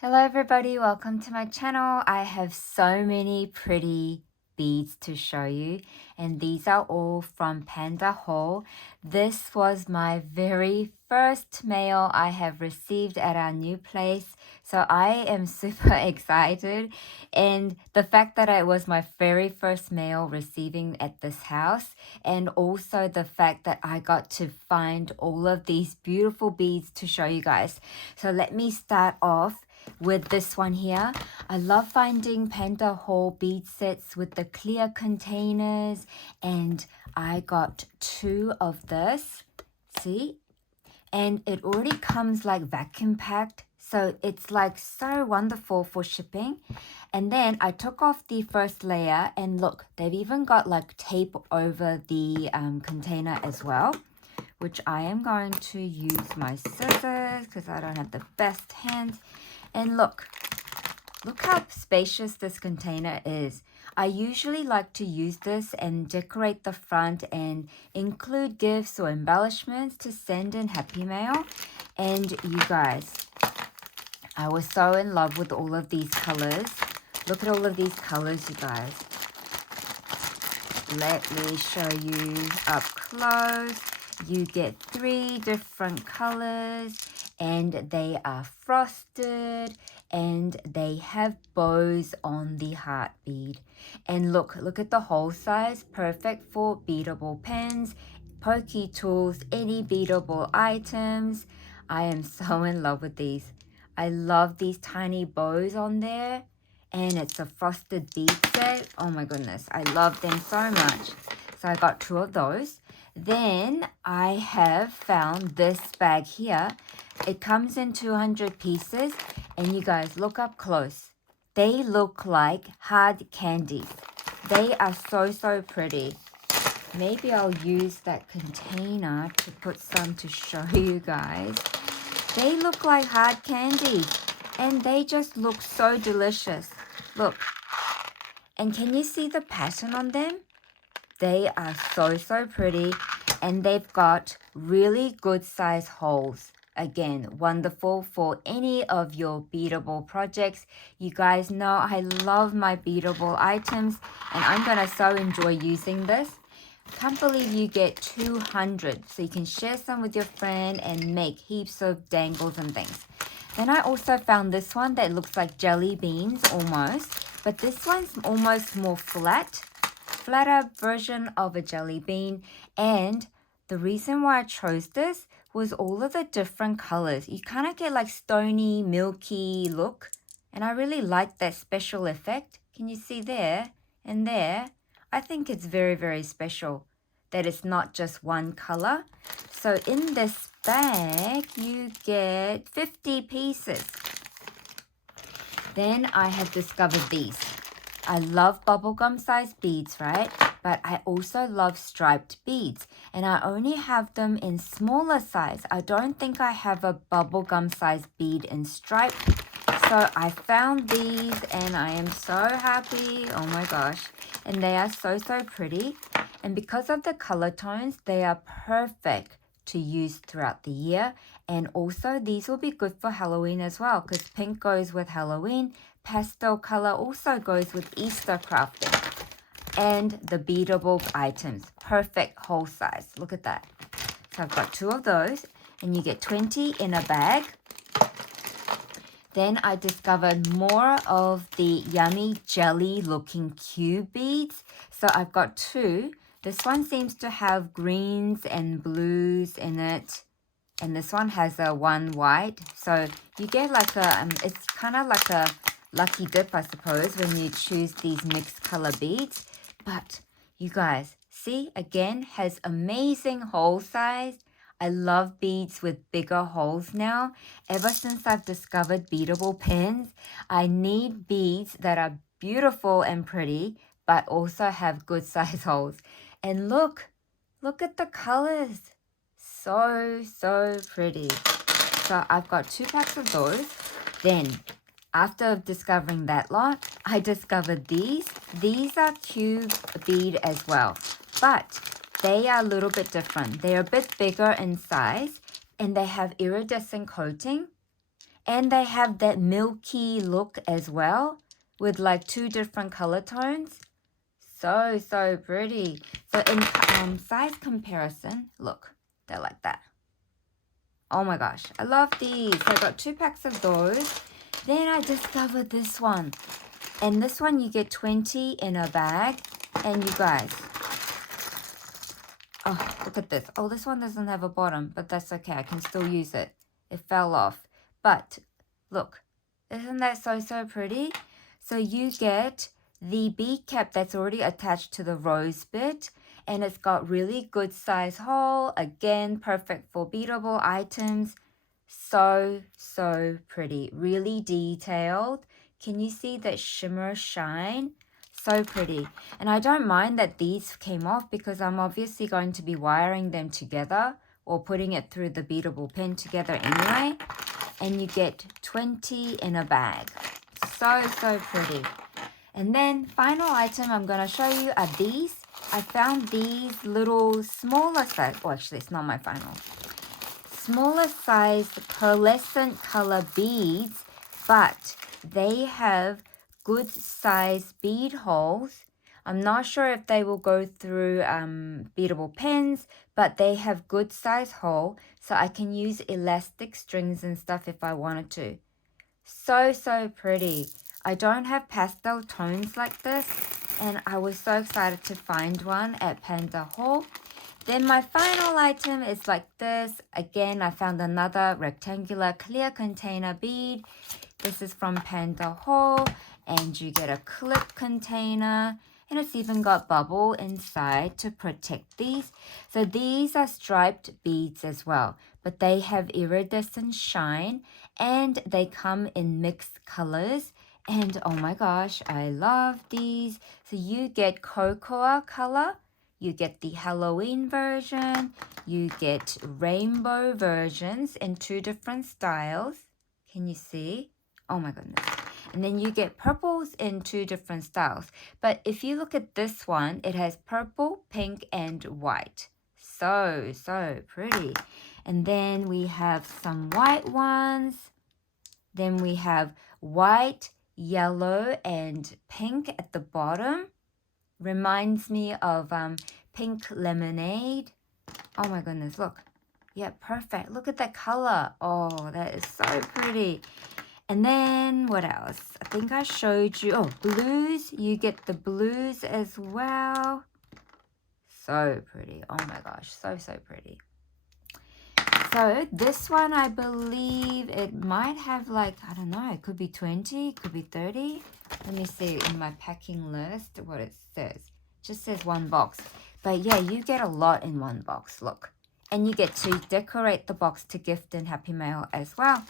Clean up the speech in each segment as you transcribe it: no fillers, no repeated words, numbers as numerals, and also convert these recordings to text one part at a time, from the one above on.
Hello everybody, welcome to my channel. I have so many pretty beads to show you, and these are all from Pandahall. This was my very first mail I have received at our new place, so I am super excited. And the fact that it was my very first mail receiving at this house, and also the fact that I got to find all of these beautiful beads to show you guys. So let me start off with this one here. I love finding Pandahall bead sets with the clear containers, and I got 2 of this. See? And it already comes like vacuum packed, so it's like so wonderful for shipping. And then I took off the first layer, and look, they've even got like tape over the container as well, which I am going to use my scissors because I don't have the best hands. And look how spacious this container is. I usually like to use this and decorate the front and include gifts or embellishments to send in Happy Mail. And you guys, I was so in love with all of these colors. Look at all of these colors, you guys. Let me show you up close. You get 3 different colors, and they are frosted, and they have bows on the heart bead. And look at the hole size, perfect for beadable pens, pokey tools, any beadable items. I am so in love with these. I love these tiny bows on there, and it's a frosted bead set. Oh my goodness, I love them so much. So I got 2 of those. Then I have found this bag here. It comes in 200 pieces, and you guys look up close. They look like hard candies. They are so pretty. Maybe I'll use that container to put some to show you guys. They look like hard candies, and they just look so delicious. Look. And can you see the pattern on them? They are so pretty, and they've got really good size holes. Again, wonderful for any of your beadable projects. You guys know I love my beadable items, and I'm gonna so enjoy using this. Can't believe you get 200, so you can share some with your friend and make heaps of dangles and things. Then I also found this one that looks like jelly beans almost, but this one's almost more flatter version of a jelly bean. And the reason why I chose this was all of the different colors. You kind of get like stony, milky look, and I really like that special effect. Can you see there and there? I think it's very special that it's not just one color. So in this bag, you get 50 pieces. Then I have discovered these. I love bubblegum sized beads, right? But I also love striped beads, and I only have them in smaller size. I don't think I have a bubblegum sized bead in stripe. So I found these, and I am so happy. Oh my gosh. And they are so pretty. And because of the color tones, they are perfect to use throughout the year. And also these will be good for Halloween as well, because pink goes with Halloween. Pastel color also goes with Easter crafting. And the beadable items, perfect whole size. Look at that. So I've got 2 of those, and you get 20 in a bag. Then I discovered more of the yummy jelly looking cube beads. So I've got 2. This one seems to have greens and blues in it, and this one has a 1 white. So you get like a, it's kind of like a lucky dip, I suppose, when you choose these mixed color beads. But you guys, see, again, has amazing hole size. I love beads with bigger holes now. Ever since I've discovered beadable pens, I need beads that are beautiful and pretty, but also have good size holes. And look at the colors. So pretty. So I've got 2 packs of those. Then after discovering that lot, I discovered these. These are cube bead as well, but they are a little bit different. They're a bit bigger in size, and they have iridescent coating. And they have that milky look as well with like 2 different color tones. So pretty. So in size comparison, look, they're like that. Oh my gosh, I love these. So I got 2 packs of those. Then I discovered this one. And this one you get 20 in a bag. And you guys, oh, look at this. Oh, this one doesn't have a bottom, but that's okay. I can still use it. It fell off. But look, isn't that so pretty? So you get the bead cap that's already attached to the rose bit, and it's got really good size hole. Again, perfect for beadable items. So pretty. Really detailed. Can you see that shimmer shine? So pretty. And I don't mind that these came off because I'm obviously going to be wiring them together or putting it through the beadable pen together anyway. And you get 20 in a bag. So pretty. And then final item I'm going to show you are these. I found these little smaller size. Oh, actually, it's not my final. Smaller size pearlescent color beads, but they have good size bead holes. I'm not sure if they will go through beadable pens, but they have good size hole, so I can use elastic strings and stuff if I wanted to. So pretty. I don't have pastel tones like this, and I was so excited to find one at Pandahall. Then my final item is like this. Again, I found another rectangular clear container bead. This is from Pandahall, and you get a clip container, and it's even got bubble inside to protect these. So these are striped beads as well, but they have iridescent shine, and they come in mixed colors. And oh my gosh, I love these. So you get cocoa color, you get the Halloween version, you get rainbow versions in 2 different styles. Can you see? Oh my goodness. And then you get purples in 2 different styles. But if you look at this one, it has purple, pink, and white. So pretty. And then we have some white ones. Then we have white, yellow, and pink at the bottom. Reminds me of pink lemonade. Oh my goodness, look. Yeah, perfect. Look at that color. Oh, that is so pretty. And then what else? I think I showed you. Oh, blues. You get the blues as well. So pretty. Oh my gosh, so pretty. So this one, I believe it might have like, I don't know, it could be 20, it could be 30. Let me see in my packing list what it says. It just says 1 box. But yeah, you get a lot in 1 box, look. And you get to decorate the box to gift in Happy Mail as well.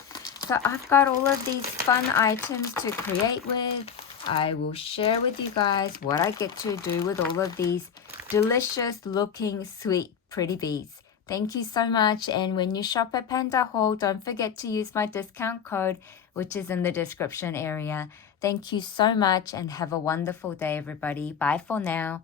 So I've got all of these fun items to create with. I will share with you guys what I get to do with all of these delicious looking, sweet, pretty beads. Thank you so much, and when you shop at Pandahall, don't forget to use my discount code, which is in the description area. Thank you so much, and have a wonderful day, everybody. Bye for now.